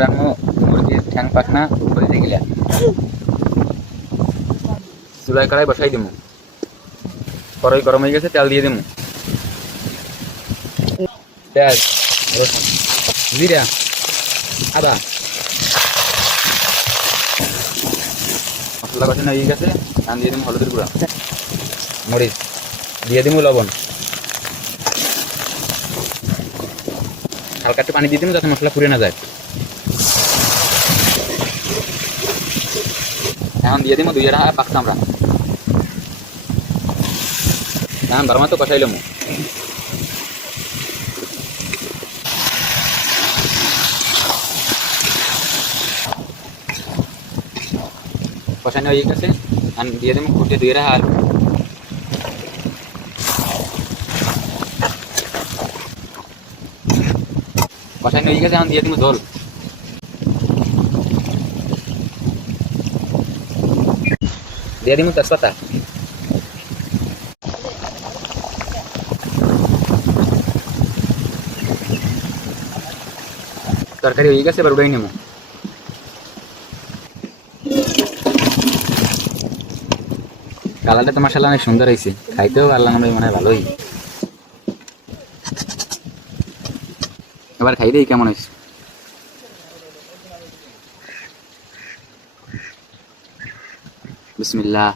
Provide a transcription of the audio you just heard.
রান্না মুরগির ঠ্যাং পাখনা ভরে গেলে চুলায় কড়াই বসাই দিমু। কড়াই গরম হয়ে গেছে, তেল দিয়ে দিমু। পেঁয়াজ, রসুন, জিরা, আদা, মশলা কষানো হয়ে গেছে। ধান দিয়ে দিমু হলুদের গুঁড়া, মরিচ দিয়ে দিমু, লবণ, হালকা একটু পানি দিয়ে দিমু যাতে মশলা পুড়ে না যায়। এখন দিয়ে দিমু 2 পাক চামড়া। এখন ভালো মতো কষাইলাম। কষানো হয়ে গেছে, এখন দিয়ে দিমু ফুটে 2 আলু। কষানো হয়ে গেছে, এখন দিয়ে দিমু ঝোল। দিয়ে দিমু তেজপাতা। তরকারি হয়ে গেছে, এবার উঠাই নেবো। কালারটা তো মাশাআল্লাহ অনেক সুন্দর হয়েছে, খাইতেও আল্লাহ মনে হয় ভালোই। এবার খাই দেই কেমন হয়েছে। বিসমিল্লাহ।